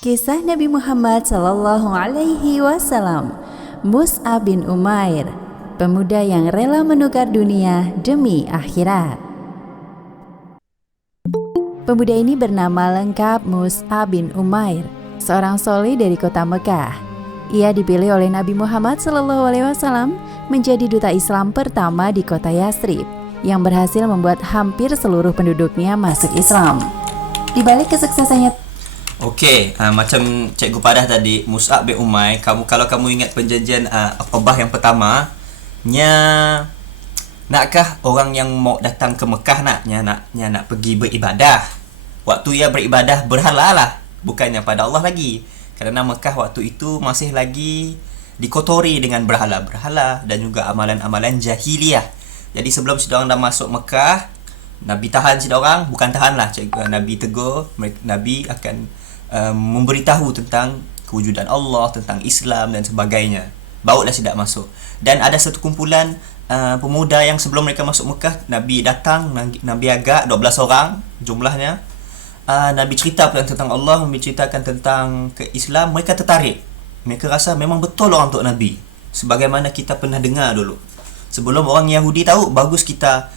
Kisah Nabi Muhammad Sallallahu Alaihi Wasallam, Mus'ab bin Umair, pemuda yang rela menukar dunia demi akhirat. Pemuda ini bernama lengkap Mus'ab bin Umair, seorang soleh dari kota Mekah. Ia dipilih oleh Nabi Muhammad Sallallahu Alaihi Wasallam menjadi duta Islam pertama di kota Yathrib, yang berhasil membuat hampir seluruh penduduknya masuk Islam. Di balik kesuksesannya Okey, macam Cikgu Padah tadi, Mus'ab bin Umair, kalau kamu ingat perjanjian Aqabah yang pertama, nakkah orang yang mau datang ke Mekah nak pergi beribadah. Waktu ia beribadah berhala lah, bukannya pada Allah lagi. Kerana Mekah waktu itu masih lagi dikotori dengan berhala-berhala dan juga amalan-amalan jahiliah. Jadi sebelum sedang dah masuk Mekah, Nabi tahan sidorang, bukan tahan lah, Nabi tegur, Nabi akan memberitahu tentang kewujudan Allah, tentang Islam dan sebagainya. Barulah sidak masuk. Dan ada satu kumpulan pemuda yang sebelum mereka masuk Mekah, Nabi datang, Nabi agak 12 orang jumlahnya. Nabi cerita tentang Allah, Nabi ceritakan tentang Islam, mereka tertarik. Mereka rasa memang betul orang untuk Nabi. Sebagaimana kita pernah dengar dulu. Sebelum orang Yahudi tahu, bagus kita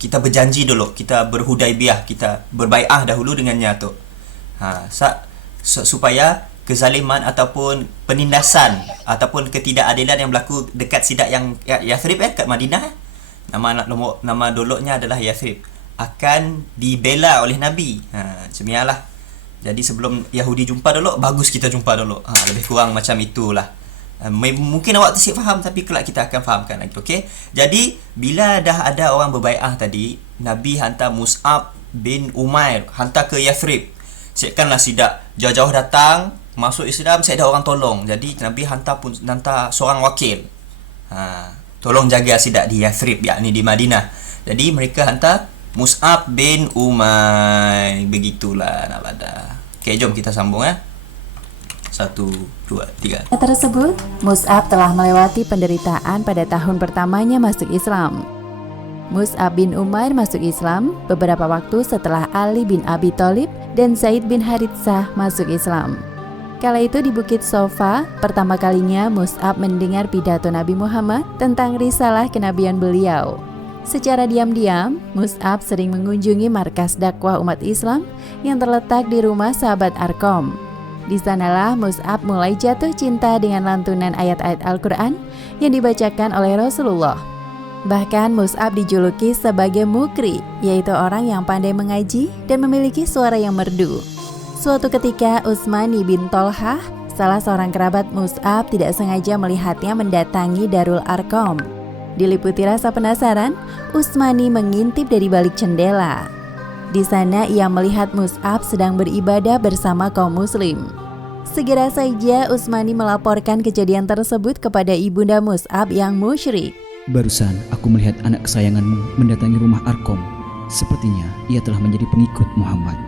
berjanji dulu, kita berhudaibiyah, kita berbai'ah dahulu dengannya tu. Supaya kezaliman ataupun penindasan ataupun ketidakadilan yang berlaku dekat sidak yang Yathrib kat Madinah, nama dulunya adalah Yathrib, akan dibela oleh Nabi. Macam inilah. Jadi sebelum Yahudi jumpa dulu, bagus kita jumpa dulu. Lebih kurang macam itulah. Mungkin awak tersilap faham, tapi kelak kita akan fahamkan lagi. Okey. Jadi bila dah ada orang berbai'ah tadi, Nabi hantar Mus'ab bin Umair, hantar ke Yathrib. Siapkanlah sidak jauh-jauh datang masuk Islam, saya ada orang tolong. Jadi Nabi hantar seorang wakil. Tolong jaga sidak di Yathrib, yakni di Madinah. Jadi mereka hantar Mus'ab bin Umair. Begitulah nak pada. Okey, jom kita sambung 1, 2, 3. tersebut, Mus'ab telah melewati penderitaan pada tahun pertamanya masuk Islam. Mus'ab bin Umair masuk Islam beberapa waktu setelah Ali bin Abi Thalib dan Zaid bin Haritsah masuk Islam. Kala itu di Bukit Sofa, pertama kalinya Mus'ab mendengar pidato Nabi Muhammad tentang risalah kenabian beliau. Secara diam-diam, Mus'ab sering mengunjungi markas dakwah umat Islam yang terletak di rumah sahabat Arqam. Di sanalah Mus'ab mulai jatuh cinta dengan lantunan ayat-ayat Al-Quran yang dibacakan oleh Rasulullah. Bahkan Mus'ab dijuluki sebagai mukri, yaitu orang yang pandai mengaji dan memiliki suara yang merdu. Suatu ketika Utsmani bin Tolhah, salah seorang kerabat Mus'ab, tidak sengaja melihatnya mendatangi Darul Arqam. Diliputi rasa penasaran, Utsmani mengintip dari balik jendela. Di sana ia melihat Mus'ab sedang beribadah bersama kaum muslim. Segera saja Utsmani melaporkan kejadian tersebut kepada ibunda Mus'ab yang musyrik. Barusan aku melihat anak kesayanganmu mendatangi rumah Arqam. Sepertinya ia telah menjadi pengikut Muhammad.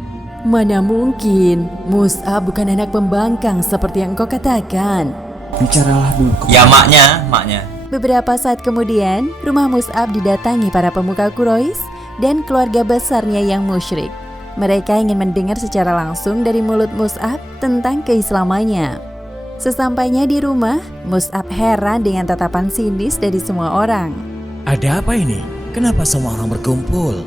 Mana mungkin, Mus'ab bukan anak pembangkang seperti yang kau katakan. Bicaralah dulu kepada Ya maknya. Beberapa saat kemudian, rumah Mus'ab didatangi para pemuka Quraisy dan keluarga besarnya yang musyrik. Mereka ingin mendengar secara langsung dari mulut Mus'ab tentang keislamannya. Sesampainya di rumah, Mus'ab heran dengan tatapan sinis dari semua orang. Ada apa ini? Kenapa semua orang berkumpul?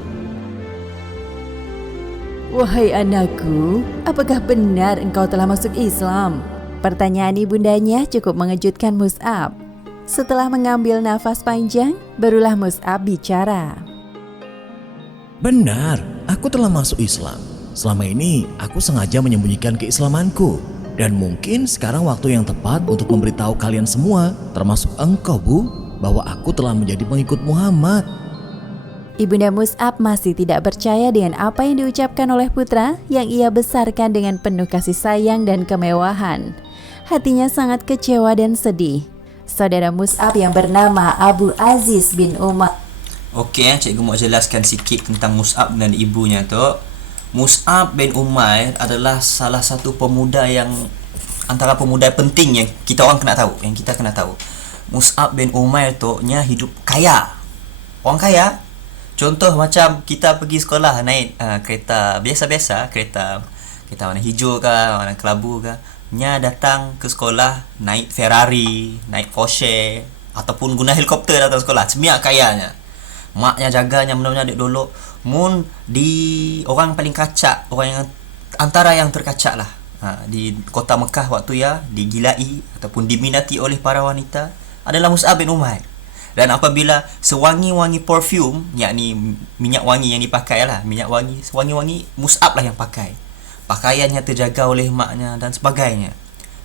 Wahai anakku, apakah benar engkau telah masuk Islam? Pertanyaan ibundanya cukup mengejutkan Mus'ab. Setelah mengambil nafas panjang, barulah Mus'ab bicara. Benar, aku telah masuk Islam. Selama ini aku sengaja menyembunyikan keislamanku. Dan mungkin sekarang waktu yang tepat untuk memberitahu kalian semua, termasuk engkau Bu, bahwa aku telah menjadi pengikut Muhammad. Ibunda Mus'ab masih tidak percaya dengan apa yang diucapkan oleh putra yang ia besarkan dengan penuh kasih sayang dan kemewahan. Hatinya sangat kecewa dan sedih. Saudara Mus'ab yang bernama Abu Aziz bin Umar. Okey, cikgu mau jelaskan sikit tentang Mus'ab dan ibunya tu. Mus'ab bin Umair adalah salah satu pemuda yang antara pemuda penting yang kita kena tahu. Mus'ab bin Umair tu hidup kaya. Orang kaya. Contoh macam kita pergi sekolah naik kereta biasa-biasa, kereta kita warna hijau ke, warna kelabu ke, nya datang ke sekolah naik Ferrari, naik Porsche, ataupun guna helikopter datang sekolah. Semiak kayanya. Maknya jaganya benar-benar adik dulu. Mun di orang paling kacak, orang yang antara yang terkacak lah. Di kota Mekah waktu ya, digilai ataupun diminati oleh para wanita adalah Mus'ab bin Umair. Dan apabila sewangi-wangi perfume, yakni minyak wangi yang dipakai lah, minyak wangi, sewangi-wangi, Mus'ab lah yang pakai. Pakaiannya terjaga oleh maknya dan sebagainya.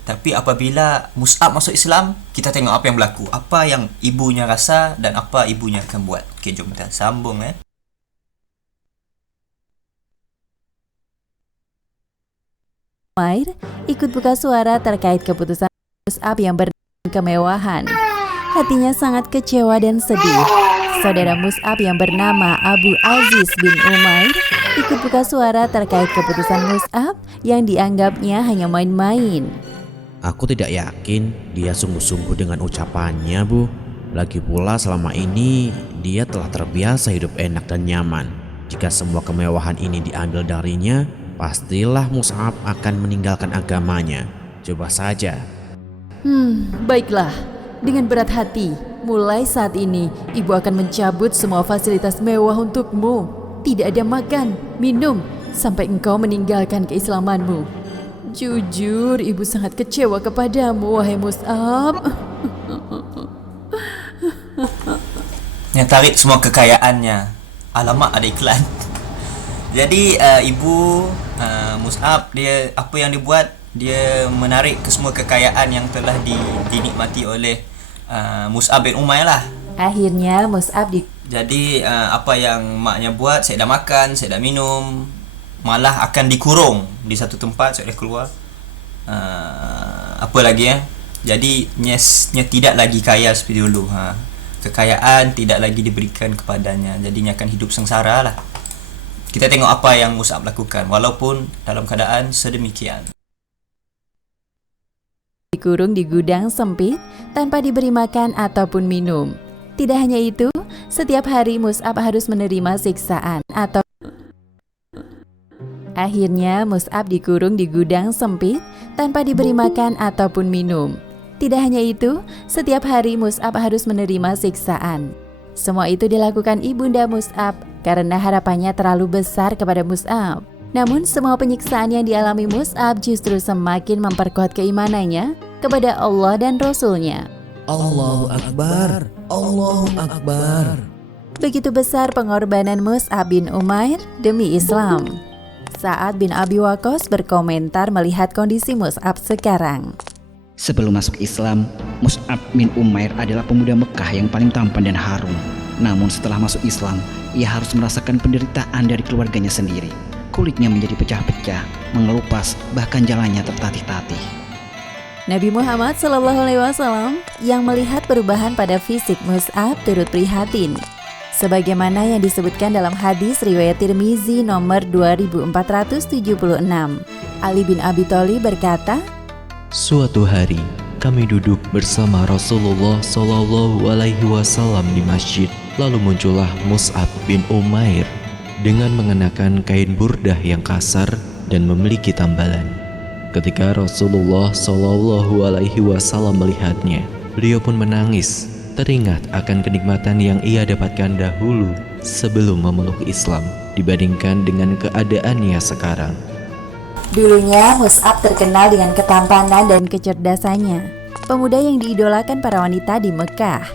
Tapi apabila Mus'ab masuk Islam, kita tengok apa yang berlaku, apa yang ibunya rasa dan apa ibunya akan buat. Okey, jom kita sambung Umair ikut buka suara terkait keputusan Mus'ab yang berkemewahan. Hatinya sangat kecewa dan sedih. Saudara Mus'ab yang bernama Abu Aziz bin Umair ikut buka suara terkait keputusan Mus'ab yang dianggapnya hanya main-main. Aku tidak yakin dia sungguh-sungguh dengan ucapannya, Bu. Lagi pula selama ini dia telah terbiasa hidup enak dan nyaman. Jika semua kemewahan ini diambil darinya, pastilah Mus'ab akan meninggalkan agamanya. Coba saja. Baiklah. Dengan berat hati, mulai saat ini ibu akan mencabut semua fasilitas mewah untukmu. Tidak ada makan, minum, sampai engkau meninggalkan keislamanmu. Jujur, ibu sangat kecewa kepadamu, wahai Mus'ab. Yang tarik semua kekayaannya. Alamak, ada iklan. Jadi ibu Mus'ab, dia apa yang dia buat, dia menarik ke semua kekayaan yang telah dinikmati oleh Mus'ab bin Umair lah. Akhirnya Mus'ab Jadi apa yang maknya buat, saya dah makan, saya dah minum, malah akan dikurung di satu tempat, saya dah keluar. Apa lagi Jadi nya tidak lagi kaya seperti dulu. Kekayaan tidak lagi diberikan kepadanya. Jadinya akan hidup sengsara lah. Kita tengok apa yang Mus'ab lakukan walaupun dalam keadaan sedemikian. dikurung di gudang sempit tanpa diberi makan ataupun minum. Tidak hanya itu, setiap hari Mus'ab harus menerima siksaan atau akhirnya Mus'ab dikurung di gudang sempit tanpa diberi makan ataupun minum. Tidak hanya itu, setiap hari Mus'ab harus menerima siksaan. Semua itu dilakukan ibunda Mus'ab karena harapannya terlalu besar kepada Mus'ab. Namun semua penyiksaan yang dialami Mus'ab justru semakin memperkuat keimanannya kepada Allah dan Rasul-Nya. Allahu Akbar, Allahu Akbar. Begitu besar pengorbanan Mus'ab bin Umair demi Islam. Sa'ad bin Abi Waqqas berkomentar melihat kondisi Mus'ab sekarang. Sebelum masuk Islam, Mus'ab bin Umair adalah pemuda Mekah yang paling tampan dan harum. Namun setelah masuk Islam, ia harus merasakan penderitaan dari keluarganya sendiri. Kulitnya menjadi pecah-pecah, mengelupas, bahkan jalannya tertatih-tatih. Nabi Muhammad SAW yang melihat perubahan pada fisik Mus'ab turut prihatin. Sebagaimana yang disebutkan dalam hadis riwayat Tirmizi nomor 2476. Ali bin Abi Thalib berkata, "Suatu hari kami duduk bersama Rasulullah SAW di masjid. Lalu muncullah Mus'ab bin Umair dengan mengenakan kain burdah yang kasar dan memiliki tambalan. Ketika Rasulullah SAW melihatnya, beliau pun menangis, teringat akan kenikmatan yang ia dapatkan dahulu sebelum memeluk Islam dibandingkan dengan keadaannya sekarang. Dulunya Mus'ab terkenal dengan ketampanan dan kecerdasannya, pemuda yang diidolakan para wanita di Mekah.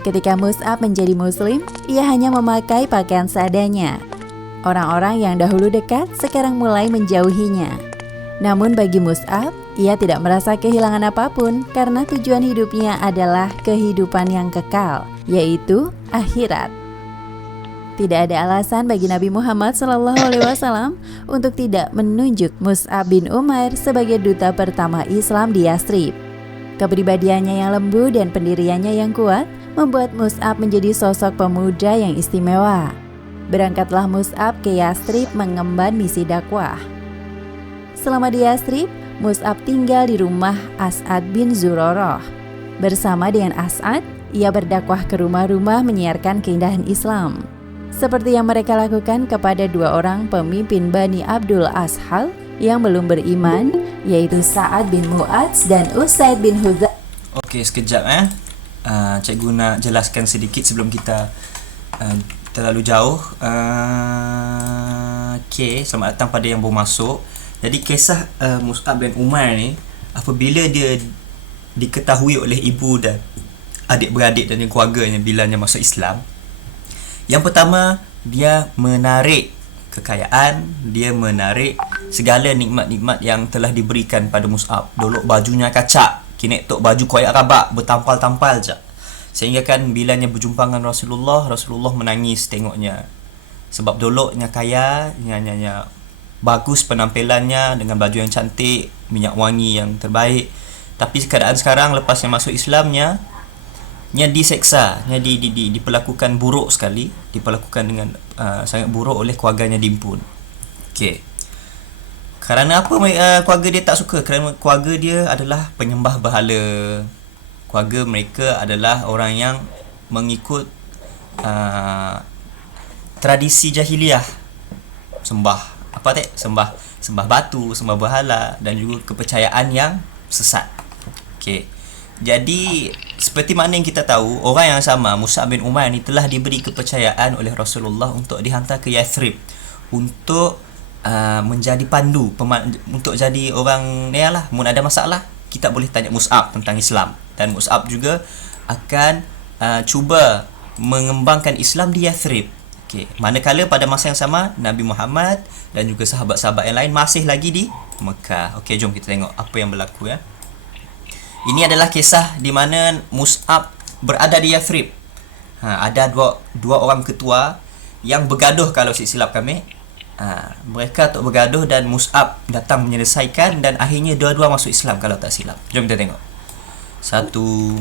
Ketika Mus'ab menjadi muslim, ia hanya memakai pakaian seadanya. Orang-orang yang dahulu dekat sekarang mulai menjauhinya. Namun bagi Mus'ab, ia tidak merasa kehilangan apapun karena tujuan hidupnya adalah kehidupan yang kekal, yaitu akhirat. Tidak ada alasan bagi Nabi Muhammad SAW untuk tidak menunjuk Mus'ab bin Umair sebagai duta pertama Islam di Yathrib. Kepribadiannya yang lembut dan pendiriannya yang kuat membuat Mus'ab menjadi sosok pemuda yang istimewa. Berangkatlah Mus'ab ke Yathrib mengemban misi dakwah. Selama di Yathrib, Mus'ab tinggal di rumah As'ad bin Zurarah. Bersama dengan As'ad, ia berdakwah ke rumah-rumah menyiarkan keindahan Islam. Seperti yang mereka lakukan kepada dua orang pemimpin Bani Abdul Ashhal yang belum beriman, yaitu Sa'ad bin Mu'adz dan Usaid bin Hudzair. Okey, sekejap cikgu nak jelaskan sedikit sebelum kita terlalu jauh. Okey, selamat datang pada yang baru masuk. Jadi kisah Mus'ab bin Umair ni, apabila dia diketahui oleh ibu dan adik-beradik dan keluarganya bila dia masuk Islam, yang pertama dia menarik kekayaan, dia menarik segala nikmat-nikmat yang telah diberikan pada Mus'ab. Dulu bajunya kacak, kini tok baju koyak rabak, bertampal-tampal je. Sehingga kan bilanya berjumpa dengan Rasulullah menangis tengoknya. Sebab doloknya kaya, nya bagus penampilannya dengan baju yang cantik, minyak wangi yang terbaik. Tapi keadaan sekarang lepas yang masuk Islamnya, nya diseksa, nya diperlakukan buruk sekali, diperlakukan dengan sangat buruk oleh keluarganya Dimpun. Okey. Kerana apa keluarga dia tak suka? Kerana keluarga dia adalah penyembah berhala. Keluarga mereka adalah orang yang mengikut tradisi jahiliah. Sembah batu, sembah berhala dan juga kepercayaan yang sesat. Okey. Jadi seperti mana yang kita tahu, orang yang sama, Mus'ab bin Umair ni telah diberi kepercayaan oleh Rasulullah untuk dihantar ke Yathrib untuk menjadi pandu, untuk jadi orang ni lah. Mun ada masalah, kita boleh tanya Mus'ab tentang Islam, dan Mus'ab juga akan cuba mengembangkan Islam di Yathrib. Okay. Manakala pada masa yang sama Nabi Muhammad dan juga sahabat-sahabat yang lain masih lagi di Mekah. Okey, jom kita tengok apa yang berlaku ya. Ini adalah kisah di mana Mus'ab berada di Yathrib. Ada dua orang ketua yang bergaduh kalau silap kami. Mereka tak bergaduh dan Mus'ab datang menyelesaikan dan akhirnya dua-dua masuk Islam kalau tak silap. Jom kita tengok. Satu.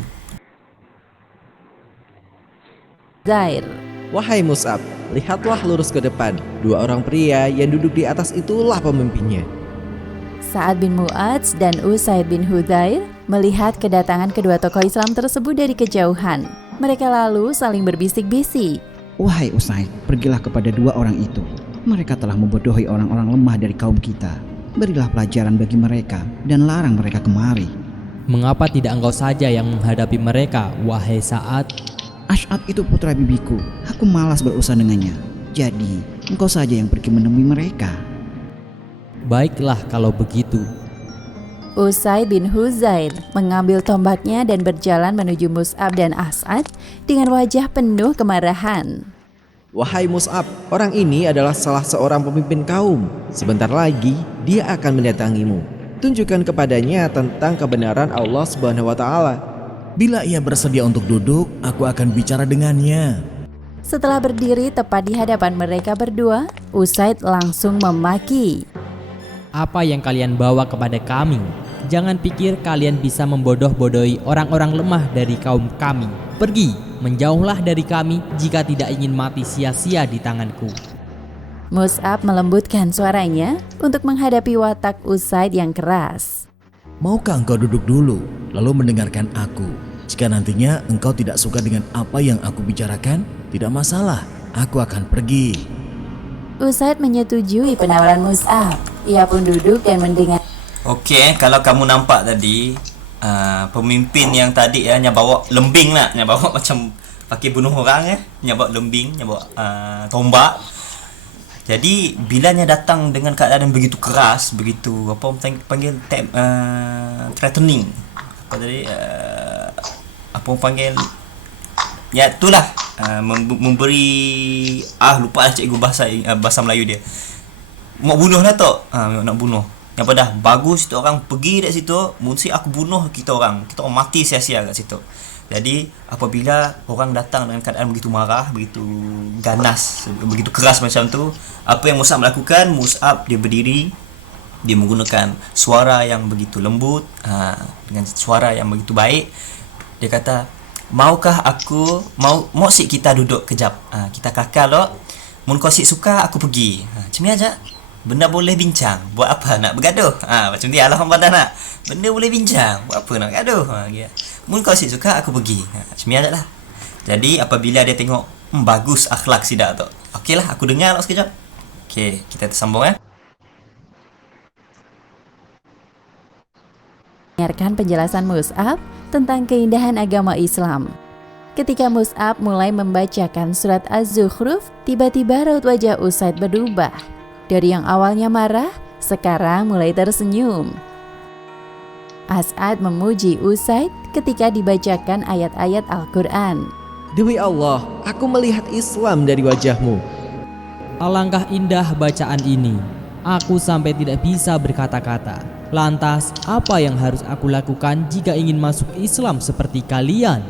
Zair. Wahai Mus'ab, lihatlah lurus ke depan. Dua orang pria yang duduk di atas itulah pemimpinnya. Sa'ad bin Mu'adz dan Usaid bin Hudzair melihat kedatangan kedua tokoh Islam tersebut dari kejauhan. Mereka lalu saling berbisik-bisik. Wahai Usaid, pergilah kepada dua orang itu. Mereka telah membodohi orang-orang lemah dari kaum kita. Berilah pelajaran bagi mereka dan larang mereka kemari. Mengapa tidak engkau saja yang menghadapi mereka, wahai Sa'ad? Ash'ad itu putra bibiku. Aku malas berurusan dengannya. Jadi, engkau saja yang pergi menemui mereka. Baiklah kalau begitu. Usaid bin Hudzair mengambil tombaknya dan berjalan menuju Mus'ab dan As'ad dengan wajah penuh kemarahan. Wahai Mus'ab, orang ini adalah salah seorang pemimpin kaum. Sebentar lagi dia akan mendatangimu. Tunjukkan kepadanya tentang kebenaran Allah Subhanahu wa taala. Bila ia bersedia untuk duduk, aku akan bicara dengannya. Setelah berdiri tepat di hadapan mereka berdua, Usaid langsung memaki. Apa yang kalian bawa kepada kami? Jangan pikir kalian bisa membodoh-bodohi orang-orang lemah dari kaum kami. Pergi, menjauhlah dari kami jika tidak ingin mati sia-sia di tanganku. Mus'ab melembutkan suaranya untuk menghadapi watak Usaid yang keras. Maukah engkau duduk dulu, lalu mendengarkan aku? Jika nantinya engkau tidak suka dengan apa yang aku bicarakan, tidak masalah, aku akan pergi. Usaid menyetujui penawaran Mus'ab. Ia pun duduk dan mendengar. Okey, kalau kamu nampak tadi pemimpin yang tadi nya bawa lembing lah, nya bawa macam pakai bunuh orang nya bawa lembing, nya bawa tombak. Jadi bilanya datang dengan keadaan begitu keras, begitu apa panggil threatening. Apa tadi apa panggil ya itulah memberi lupa lah cikgu bahasa Melayu dia. Mau bunuh lah tok. Nak bunuh. Yang pada bagus itu orang pergi dari situ, mesti aku bunuh kita orang mati sia-sia kat situ. Jadi apabila orang datang dengan keadaan begitu marah, begitu ganas, begitu keras macam tu, apa yang Mus'ab lakukan? Mus'ab dia berdiri, dia menggunakan suara yang begitu lembut, dengan suara yang begitu baik. Dia kata, maukah aku mau sik kita duduk kejap, kita kakal lo, mun kau sik suka aku pergi. Macam ni aja. Benda boleh bincang, buat apa nak bergaduh? Macam dia Allah pada nak. Benda boleh bincang, buat apa nak bergaduh? Mun kau sik suka aku pergi. Macam ni aja lah. Jadi apabila dia tengok bagus akhlak sidak tu. Okeylah, aku dengar sekejap. Okey, kita tersambung . mendengarkan penjelasan Mus'ab tentang keindahan agama Islam. Ketika Mus'ab mulai membacakan surat Az-Zukhruf, tiba-tiba raut wajah Usaid berubah. Dari yang awalnya marah, sekarang mulai tersenyum. As'ad memuji Usaid ketika dibacakan ayat-ayat Al-Quran. Demi Allah, aku melihat Islam dari wajahmu. Alangkah indah bacaan ini. Aku sampai tidak bisa berkata-kata. Lantas, apa yang harus aku lakukan jika ingin masuk Islam seperti kalian?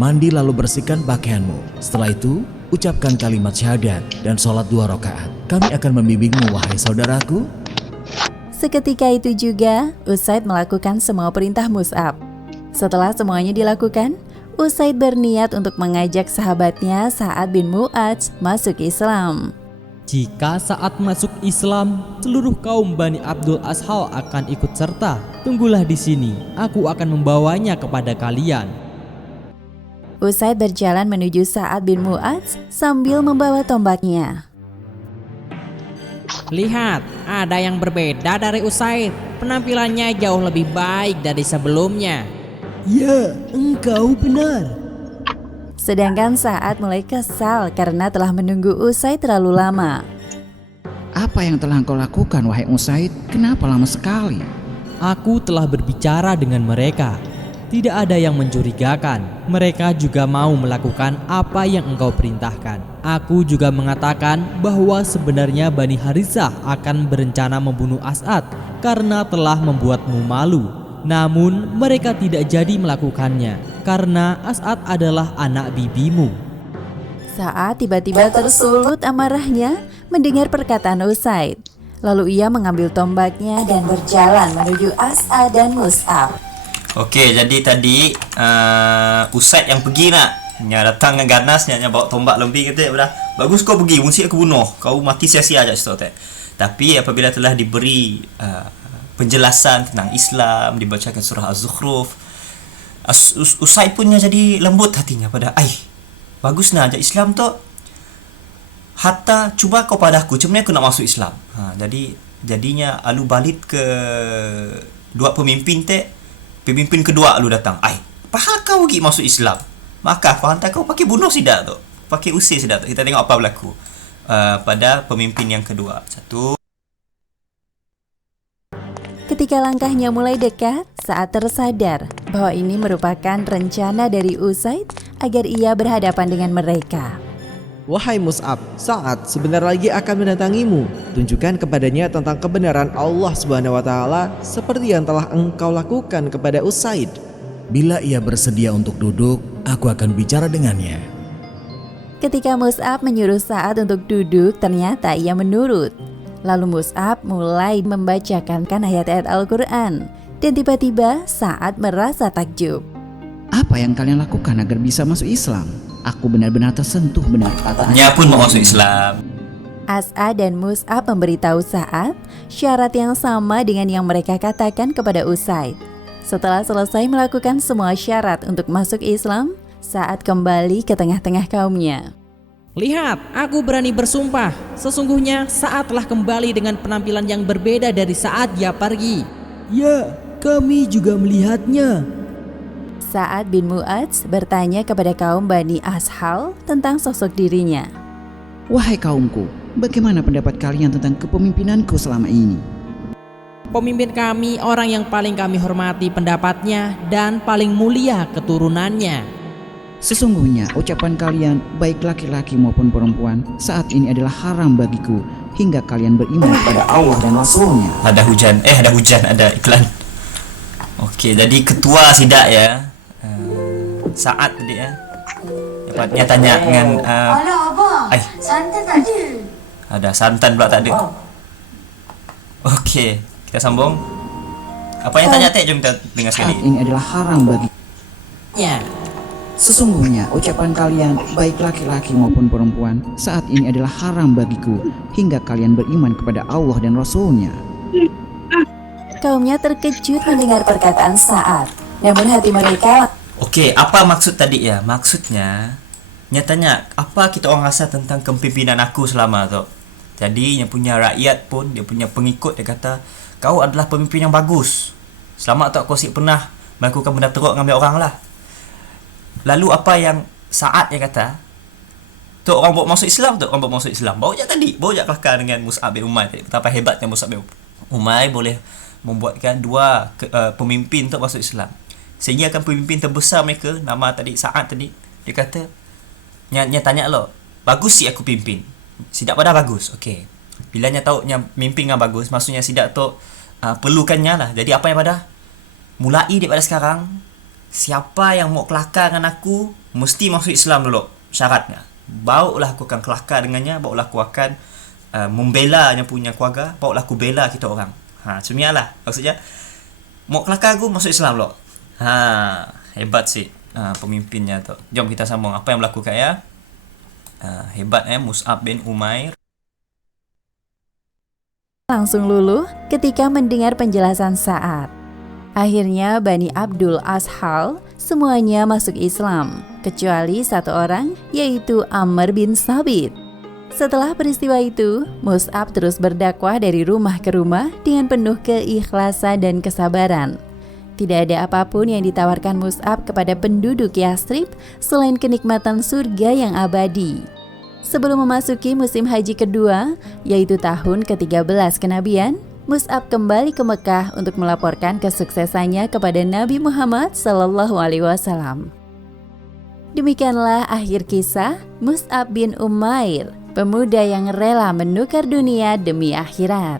Mandi lalu bersihkan pakaianmu. Setelah itu, ucapkan kalimat syahadat dan sholat 2 rakaat. Kami akan membimbingmu, wahai saudaraku. Seketika itu juga, Usaid melakukan semua perintah Mus'ab. Setelah semuanya dilakukan, Usaid berniat untuk mengajak sahabatnya Sa'ad bin Mu'adz masuk Islam. Jika saat masuk Islam, seluruh kaum Bani Abdul Ashal akan ikut serta. Tunggulah di sini, aku akan membawanya kepada kalian. Usaid berjalan menuju Sa'ad bin Mu'adz sambil membawa tombaknya. Lihat, ada yang berbeda dari Usaid. Penampilannya jauh lebih baik dari sebelumnya. Ya, engkau benar. Sedangkan Sa'ad mulai kesal karena telah menunggu Usaid terlalu lama. Apa yang telah engkau lakukan, wahai Usaid? Kenapa lama sekali? Aku telah berbicara dengan mereka. Tidak ada yang mencurigakan. Mereka juga mau melakukan apa yang engkau perintahkan. Aku juga mengatakan bahwa sebenarnya Bani Harithah akan berencana membunuh As'ad karena telah membuatmu malu. Namun mereka tidak jadi melakukannya karena As'ad adalah anak bibimu. Sa'ad tiba-tiba tersulut amarahnya mendengar perkataan Usaid. Lalu ia mengambil tombaknya dan berjalan menuju As'ad dan Mus'ab. Okey, jadi tadi Usaid yang pergi nak. Nya datang dengan ganasnya, nya bawa tombak lebih kata dah. Bagus kau pergi, mesti aku bunuh. Kau mati sia-sia aja situ teh. Tapi apabila telah diberi penjelasan tentang Islam, dibacakan surah Az-Zukhruf, Usaid punya jadi lembut hatinya pada bagus nah aja Islam tu. Hatta cuba kau padaku, macam mana aku nak masuk Islam. Jadi jadinya alu balik ke dua pemimpin teh. Pemimpin kedua lu datang. Pahal kau pergi masuk Islam. Maka aku hantar kau pakai bunuh sidak tu. Pakai usir sidak tu. Kita tengok apa berlaku pada pemimpin yang kedua. Satu. Ketika langkahnya mulai dekat, Sa'ad tersadar bahwa ini merupakan rencana dari Usaid agar ia berhadapan dengan mereka. Wahai Mus'ab, Sa'ad sebentar lagi akan mendatangimu. Tunjukkan kepadanya tentang kebenaran Allah Subhanahu wa taala seperti yang telah engkau lakukan kepada Usaid. Bila ia bersedia untuk duduk, aku akan bicara dengannya. Ketika Mus'ab menyuruh Sa'ad untuk duduk, ternyata ia menurut. Lalu Mus'ab mulai membacakan ayat-ayat Al-Quran. Dan tiba-tiba Sa'ad merasa takjub. Apa yang kalian lakukan agar bisa masuk Islam? Aku benar-benar tersentuh benar perkataannya. Nya pun mau masuk Islam. As'ad dan Mus'ab memberitahu Sa'ad syarat yang sama dengan yang mereka katakan kepada Usaid. Setelah selesai melakukan semua syarat untuk masuk Islam, Sa'ad kembali ke tengah-tengah kaumnya. Lihat, aku berani bersumpah. Sesungguhnya saat telah kembali dengan penampilan yang berbeda dari saat dia pergi. Ya, kami juga melihatnya. Sa'ad bin Mu'adz bertanya kepada kaum Bani Ashal tentang sosok dirinya. Wahai kaumku, bagaimana pendapat kalian tentang kepemimpinanku selama ini? Pemimpin kami orang yang paling kami hormati pendapatnya dan paling mulia keturunannya. Sesungguhnya ucapan kalian, baik laki-laki maupun perempuan, saat ini adalah haram bagiku hingga kalian beriman kepada Allah dan Rasulnya. Ada hujan, ada iklan. Okey, jadi ketua sidak ya. Sa'ad tadi ya. Dapatnya tanya dengan Alah abang, santan tak ada. Ada santan pula tak ada. Okey, kita sambung. Apa yang tanya Tek? Jom kita dengar sekali. Saat ini adalah haram bagiku. Ya, Sesungguhnya ucapan kalian, baik laki-laki maupun perempuan, saat ini adalah haram bagiku hingga kalian beriman kepada Allah dan Rasulnya. Kaumnya terkejut mendengar perkataan Sa'ad. Namun hati mereka... Okey, apa maksud tadi ya? Maksudnya nyatanya apa kita orang rasa tentang kepimpinan aku selama tu. Jadi yang punya rakyat pun, dia punya pengikut, dia kata kau adalah pemimpin yang bagus. Selamat tak kau si pernah melakukan benda teruk dengan banyak orang lah. Lalu apa yang Sa'ad yang kata, tu orang bawa masuk Islam, tu orang bawa masuk Islam. Baru je tadi, baru je kelakar dengan Mus'ab bin Umair tadi. Betapa hebatnya Mus'ab bin Umair boleh membuatkan dua pemimpin untuk masuk Islam. Sehingga kan pemimpin terbesar mereka, nama tadi Sa'ad tadi, dia kata, Nya tanya lo, bagus si aku pimpin. Sidak pada bagus, okey. Bila nya tahu nya mimpin dengan bagus, maksudnya sidak tu perlukannya lah. Jadi apa yang pada? Mulai daripada sekarang, siapa yang mau kelakar dengan aku, mesti masuk Islam dulu. Syaratnya. Barulah aku akan kelakar dengannya, barulah aku akan membela yang punya keluarga, barulah aku bela kita orang. Sebenarnya lah. Maksudnya, mau kelakar aku, masuk Islam dulu. Hebat sih pemimpinnya tu. Jom kita sambung apa yang berlaku kat ya. Hebat Mus'ab bin Umair. Langsung luluh ketika mendengar penjelasan Sa'ad. Akhirnya Bani Abdul Ashal semuanya masuk Islam, kecuali satu orang, yaitu Amr bin Sabit. Setelah peristiwa itu, Mus'ab terus berdakwah dari rumah ke rumah dengan penuh keikhlasan dan kesabaran. Tidak ada apapun yang ditawarkan Mus'ab kepada penduduk Yathrib selain kenikmatan surga yang abadi. Sebelum memasuki musim haji kedua, yaitu tahun ke-13 kenabian, Mus'ab kembali ke Mekah untuk melaporkan kesuksesannya kepada Nabi Muhammad SAW. Demikianlah akhir kisah Mus'ab bin Umair, pemuda yang rela menukar dunia demi akhirat.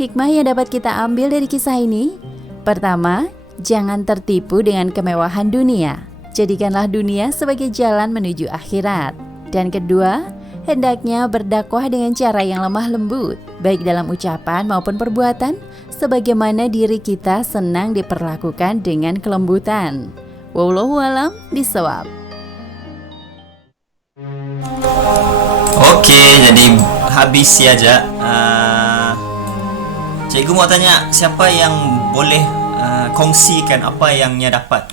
Hikmah yang dapat kita ambil dari kisah ini, pertama, jangan tertipu dengan kemewahan dunia. Jadikanlah dunia sebagai jalan menuju akhirat. Dan kedua, hendaknya berdakwah dengan cara yang lemah lembut, baik dalam ucapan maupun perbuatan, sebagaimana diri kita senang diperlakukan dengan kelembutan. Wallahu a'lam bishawab. Okey, jadi habis saja. Cikgu mau tanya, siapa yang boleh kongsikan apa yang nya dapat,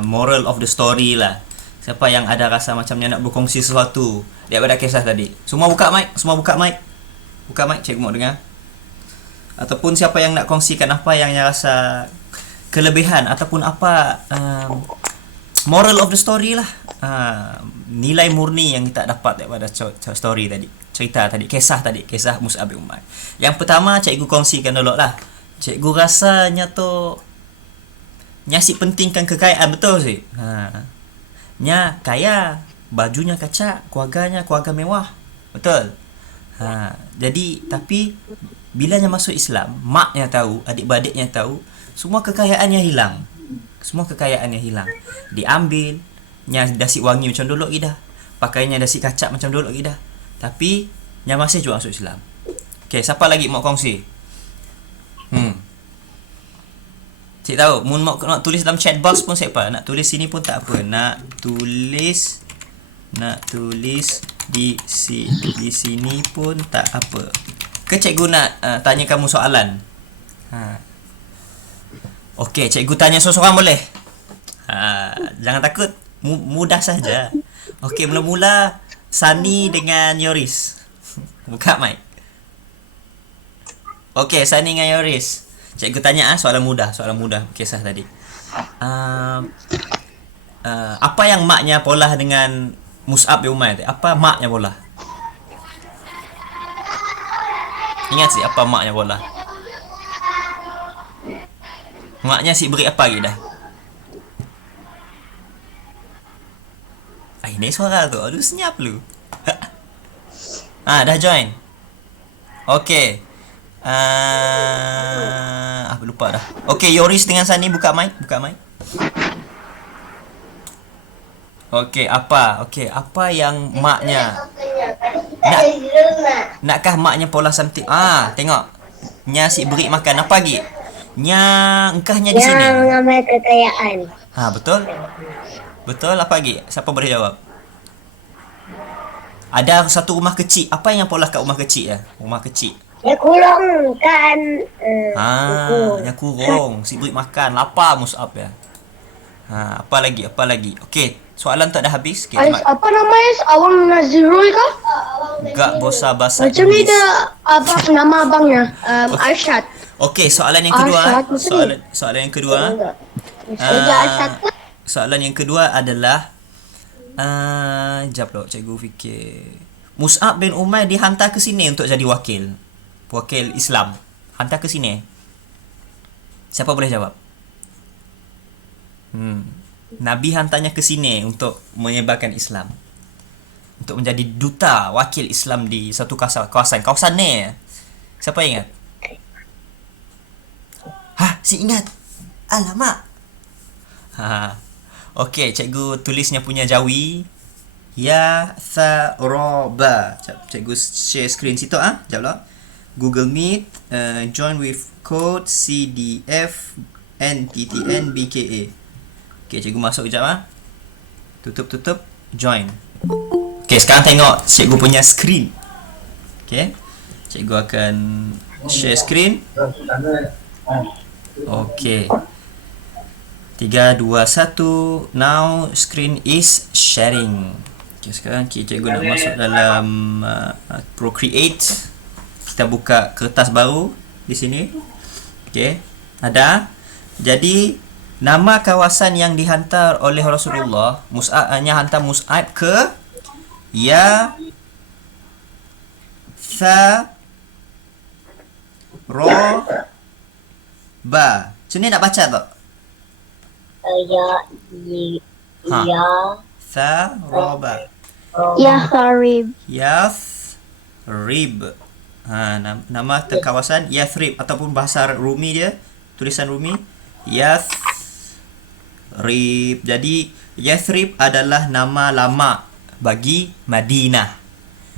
moral of the story lah. Siapa yang ada rasa macamnya nak berkongsi sesuatu daripada kisah tadi. Semua buka mic, buka mic, cikgu mau dengar. Ataupun siapa yang nak kongsikan apa yang nya rasa kelebihan ataupun apa moral of the story lah. Nilai murni yang kita dapat daripada story tadi, cerita tadi, kisah Mus'ab bin Umair. Yang pertama cikgu kongsikan dulu lah. Cikgu rasanya tu nyasi pentingkan kekayaan, betul sih. Nya kaya, bajunya kacak, keluarga mewah, betul. Jadi tapi bila nya masuk Islam, maknya tahu, adik-beradiknya tahu, semua kekayaannya hilang. Diambil, nya dasi wangi macam dulu lagi dah. Pakainya dasi kacak macam dulu lagi dah. Tapi nya masih juga masuk Islam. Okey, siapa lagi mau kongsi? Cik tahu, nak tulis dalam chat box pun siapa? Nak tulis sini pun tak apa. Nak tulis di sini pun tak apa. Ke cikgu nak tanya kamu soalan? Okey, cikgu tanya seorang boleh? Jangan takut, mudah saja. Okey, mula-mula Sani dengan Yoris. Buka mic. Okey, Sani dengan Yoris. Cikgu tanya soalan mudah kisah tadi. Apa yang maknya pola dengan Mus'ab bin Umair? Apa maknya pola? Ingat sih apa maknya pola? Maknya si beri apa lagi dah? Ini suara tu. Aduh, senyap lu. Dah join. Okey. Lupa dah. Okey, Yoris dengan Sani buka mic. Okey, apa yang maknya? Nakkah maknya pola something? Tengok. Nya si beri makan apa lagi? Nya engkahnya di sini. Yang mengambil kekayaan. Betul. Betul, apa lagi? Siapa boleh jawab? Ada satu rumah kecil. Apa yang pola kat rumah kecil ya? Rumah kecil. Yang kurang kan. Yang kurang. Si beri makan. Lapar Mus'ab ya. Apa lagi? Okey, soalan tak dah habis. Okay, apa namanya? Awang Nazirul kah? Gak bosa bahasa Macam ni Inggeris. dah apa nama abangnya? Arsyad. Okey, soalan yang kedua. Arsyad, maksudnya? Soalan yang kedua. Raja Arsyad ke? Soalan yang kedua adalah jap dok, cikgu fikir. Mus'ab bin Umair dihantar ke sini untuk jadi wakil Islam. Hantar ke sini. Siapa boleh jawab? Nabi hantarnya ke sini untuk menyebarkan Islam. Untuk menjadi duta wakil Islam di satu kawasan ni. Siapa ingat? Si ingat. Alamak. Okey, cikgu tulisnya punya Jawi. Ya Tharoba. Cikgu share screen situ Jap lah. Google Meet, join with code CDF NTTN BKA. Okey, cikgu masuk kejap Tutup, join. Okey, sekarang tengok cikgu punya screen. Okey. Cikgu akan share screen. Okey. 3, 2, 1. Now screen is sharing. Okay, sekarang cikgu nak masuk dalam Procreate. Kita buka kertas baru di sini. Okay, ada. Jadi nama kawasan yang dihantar oleh Rasulullah, Mus'ab hanya hantar Mus'ab ke Ba. Macam ni nak baca tak? Tharoba. Yathrib. Yathrib. Nama kawasan Yathrib ataupun bahasa Rumi dia, tulisan Rumi Yathrib. Jadi Yathrib adalah nama lama bagi Madinah.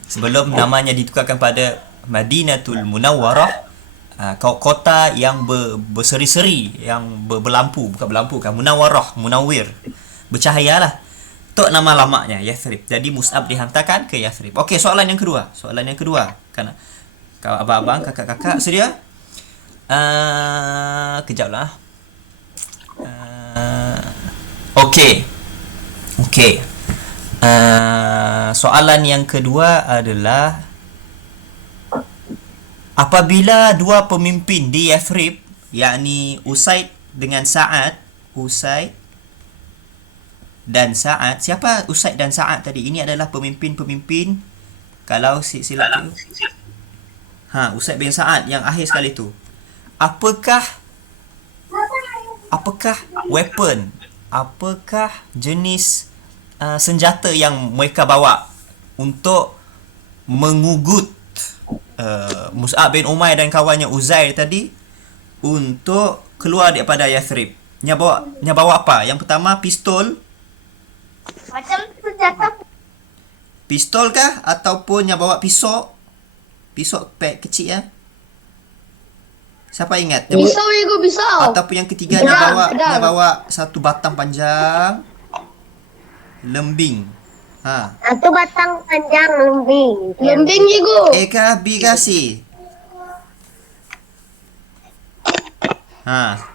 Sebelum namanya ditukarkan pada Madinatul Munawwarah, kota yang berseri-seri, yang berlampu, bukan berlampu kan, munawwir, bercahayalah. Itu nama lamanya Yathrib. Jadi Mus'ab dihantarkan ke Yathrib. Okey, soalan yang kedua. Kan abang-abang, kakak-kakak sedia? Kejaplah. Okey. Soalan yang kedua adalah, apabila dua pemimpin di Yathrib, yakni Usaid dan Sa'ad. Siapa Usaid dan Sa'ad tadi? Ini adalah pemimpin-pemimpin, kalau silap tu. Usaid bin Sa'ad yang akhir sekali tu. Apakah weapon? Apakah jenis senjata yang mereka bawa untuk mengugut Mus'ab bin Umair dan kawannya Uzair tadi untuk keluar daripada Yathrib? Nya bawa apa? Yang pertama pistol. Macam senjata. Pistol kah ataupun nya bawa pisau? Pisau pek kecil ya. Siapa ingat? Pisau. Ataupun yang ketiga nya bawa satu batang panjang lembing. Satu batang panjang lembing. Lembing cikgu. A kah B kah C?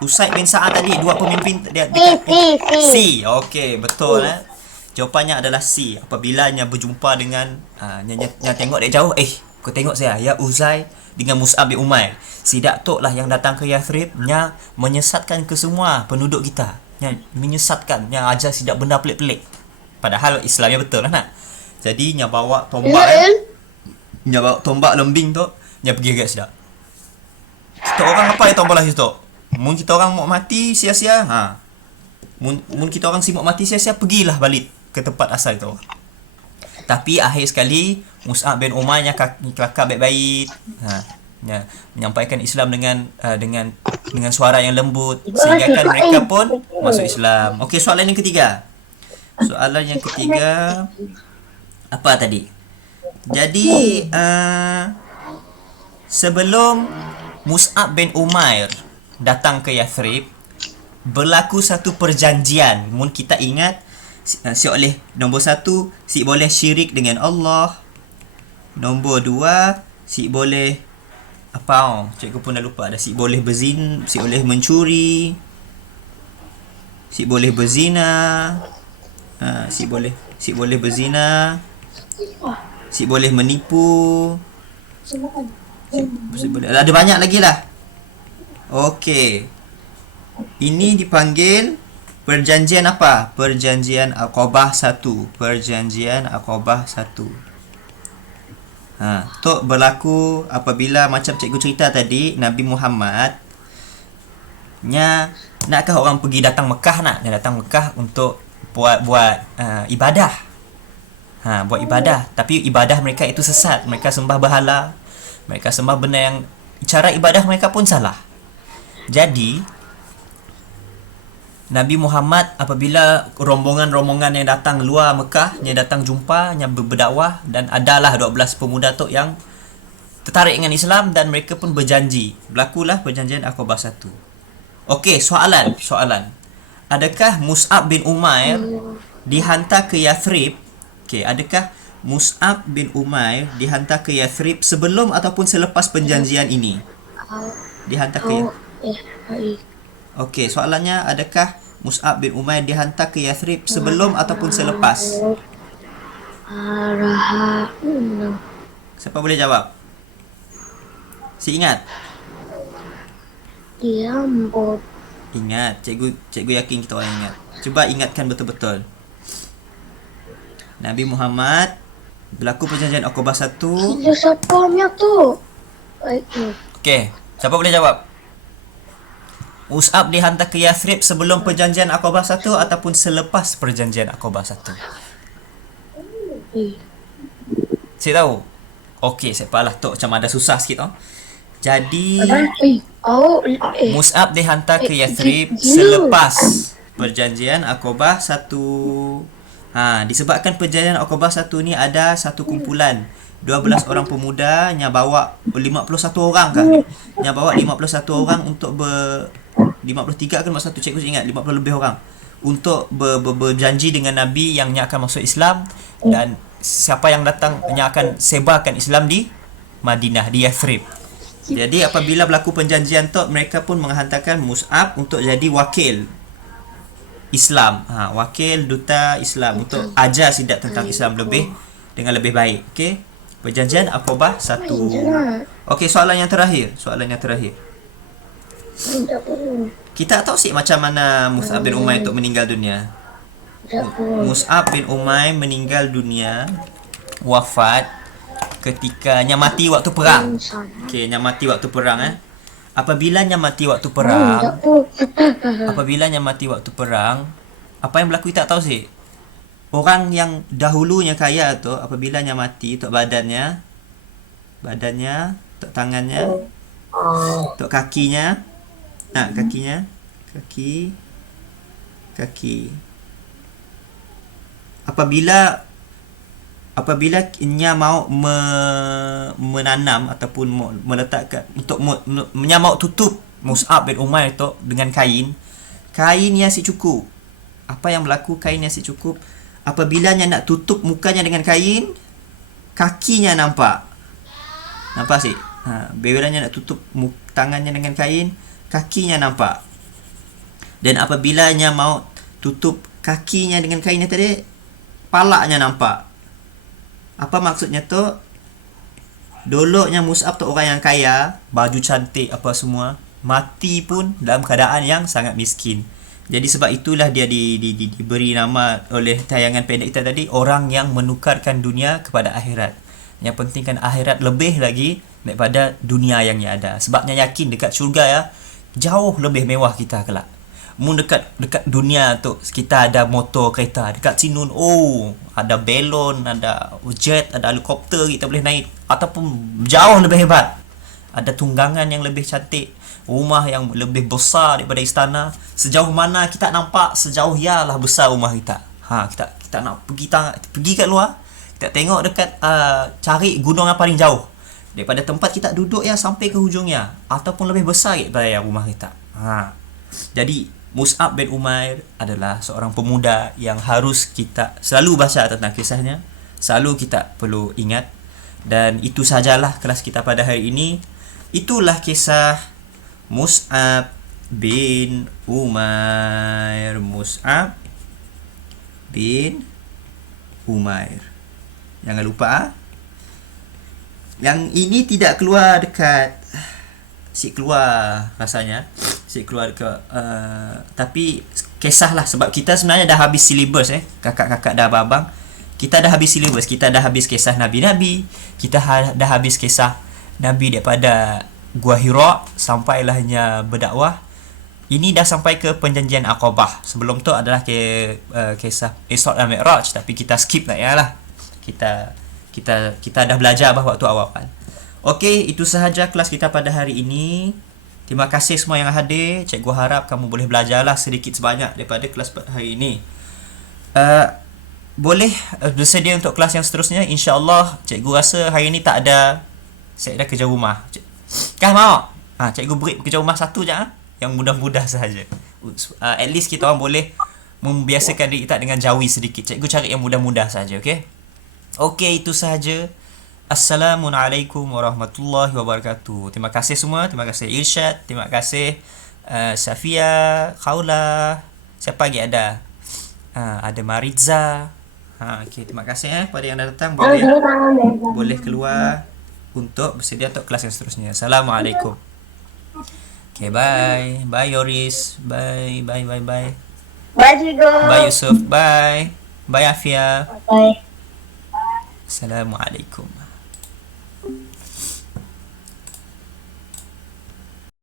Usaid bin Sa'ad tadi, dua pemimpin dia C. Okey, betul Jawapannya adalah C. Apabila nya berjumpa dengan nya tengok dari jauh, kau tengok saya, ya Uzair dengan Mus'ab bin Umair. Si Datuk lah yang datang ke Yathrib, nya menyesatkan ke semua penduduk kita. Nya menyesatkan, nya ajar sidak benda pelik-pelik. Padahal Islamnya betul lah nak. Jadi nya bawa tombak nya bawa tombak lembing tu, nya pergi dekat sidak. Kita orang apa yang tombak lah situ? Mun kita orang mau mati sia-sia, mun kita orang si mau mati sia-sia, pergilah balik ke tempat asal tu. Tapi akhir sekali Mus'ab bin Umair nya kelakar baik-baik. Nya menyampaikan Islam dengan suara yang lembut, sehingga kan mereka pun masuk Islam. Okey, soalan yang ketiga. Apa tadi? Jadi sebelum Mus'ab bin Umair datang ke Yathrib, berlaku satu perjanjian. Mun kita ingat, si oleh nombor 1, si boleh syirik dengan Allah. Nombor 2, si boleh cikgu pun dah lupa dah. Si boleh si boleh mencuri, si boleh berzina, si boleh berzina, Si boleh menipu. Si boleh. Ada banyak lagi lah. Okey. Ini dipanggil perjanjian apa? Perjanjian Aqabah 1. Perjanjian Aqabah 1. Tok berlaku apabila macam cikgu cerita tadi, Nabi Muhammad nakkah orang pergi datang Mekah nak? Dia datang Mekah untuk buat ibadah. Buat ibadah, tapi ibadah mereka itu sesat. Mereka sembah berhala. Mereka sembah benda yang cara ibadah mereka pun salah. Jadi Nabi Muhammad apabila rombongan-rombongan yang datang luar Mekah, yang datang jumpa, yang berdakwah, dan adalah 12 pemuda tu yang tertarik dengan Islam dan mereka pun berjanji. Berlakulah perjanjian Aqabah 1. Okey, soalan. Adakah Mus'ab bin Umair dihantar ke Yathrib? Okey, adakah Mus'ab bin Umair dihantar ke Yathrib sebelum ataupun selepas perjanjian ini? Dihantar ke Okey, soalannya, adakah Mus'ab bin Umair dihantar ke Yathrib sebelum ataupun selepas? Siapa boleh jawab? Si ingat? Ingat. Cikgu yakin kita orang ingat. Cuba ingatkan betul-betul. Nabi Muhammad berlaku perjanjian Aqabah 1. Siapa punya tu? Okey, siapa boleh jawab? Mus'ab dihantar ke Yathrib sebelum perjanjian Aqabah 1 ataupun selepas perjanjian Aqabah 1? Saya tahu. Okey, saya palah tu macam ada susah sikit tau. Jadi Mus'ab dihantar ke Yathrib selepas perjanjian Aqabah 1. Disebabkan perjanjian Aqabah 1 ni ada satu kumpulan 12 orang pemuda yang bawa 51 orang kah? Yang bawa 51 orang untuk 53 kan masa tu cikgu ingat 50 lebih orang untuk berjanji dengan Nabi yang akan masuk Islam, dan siapa yang datang yang akan sebarkan Islam di Madinah, di Yathrib. Jadi apabila berlaku perjanjian tu, mereka pun menghantarkan Mus'ab untuk jadi wakil Islam, wakil duta Islam untuk ajar sidat tentang Islam dengan lebih baik. Okey, perjanjian Aqabah 1. Okey, soalan yang terakhir. Kita tahu macam mana Mus'ab bin Umair untuk meninggal dunia. Mus'ab bin Umair meninggal dunia, wafat ketika mati waktu perang. Okey, mati waktu perang. Apabila mati waktu perang, apa yang berlaku kita tak tahu sih. Orang yang dahulunya kaya tu, apabila mati, tok badannya, tok tangannya, tok kakinya, kaki. Apabila nya mau menanam ataupun meletakkan untuk nya mau tutup Mus'ab bin Umair tu dengan kain yang si cukup. Apa yang berlaku? Kain yang si cukup. Apabila nya nak tutup mukanya dengan kain, kakinya nampak sih. Bila nya nak tutup tangannya dengan kain, kakinya nampak. Dan apabila nya mau tutup kakinya dengan kainnya tadi, palaknya nampak. Apa maksudnya tu? Dulunya Mus'ab tu orang yang kaya, baju cantik apa semua, mati pun dalam keadaan yang sangat miskin. Jadi sebab itulah dia diberi nama oleh tayangan pendek kita tadi, orang yang menukarkan dunia kepada akhirat. Yang penting kan akhirat lebih lagi daripada dunia yang ada. Sebabnya yakin dekat syurga jauh lebih mewah kita kelak. Mun dekat dunia tu kita ada motor kereta, dekat sini ada belon, ada jet, ada helikopter kita boleh naik, ataupun jauh lebih hebat, ada tunggangan yang lebih cantik, rumah yang lebih besar daripada istana. Sejauh mana kita nampak, sejauh ialah besar rumah kita. Kita nak pergi kat luar, kita tengok dekat cari gunung yang paling jauh daripada tempat kita duduk sampai ke hujungnya, ataupun lebih besar daripada rumah kita. Jadi Mus'ab bin Umair adalah seorang pemuda yang harus kita selalu baca tentang kisahnya, selalu kita perlu ingat. Dan itu sajalah kelas kita pada hari ini. Itulah kisah Mus'ab bin Umair. Mus'ab bin Umair. Jangan lupa Yang ini tidak keluar dekat si keluar rasanya. Si keluar dekat tapi kisahlah sebab kita sebenarnya dah habis silibus kakak-kakak dah abang. Kita dah habis silibus, kita dah habis kisah Nabi-Nabi, kita dah habis kisah Nabi daripada Gua Hira sampailahnya berdakwah. Ini dah sampai ke perjanjian Aqabah. Sebelum tu adalah kisah Isra dan Mi'raj, tapi kita skip lah ya lah. Kita dah belajar waktu awal. Okey, itu sahaja kelas kita pada hari ini. Terima kasih semua yang hadir. Cikgu harap kamu boleh belajarlah sedikit sebanyak daripada kelas hari ini. Boleh bersedia untuk kelas yang seterusnya. InsyaAllah cikgu rasa hari ini tak ada. Saya dah kerja rumah. Kah mau? Cikgu beri kerja rumah satu je yang mudah-mudah sahaja. At least kita orang boleh membiasakan diri kita dengan jawi sedikit. Cikgu cari yang mudah-mudah sahaja, okey? Okey, itu sahaja. Assalamualaikum warahmatullahi wabarakatuh. Terima kasih semua. Terima kasih Irsyad. Terima kasih Safia, Khawla. Siapa lagi ada? Ada Mariza. Okey, terima kasih pada yang dah datang. Boleh keluar untuk bersedia untuk kelas yang seterusnya. Assalamualaikum. Okay, bye. Bye Yoris. Bye. Bye cikgu. Bye Yusuf. Bye. Bye Afia. Bye. Assalamualaikum.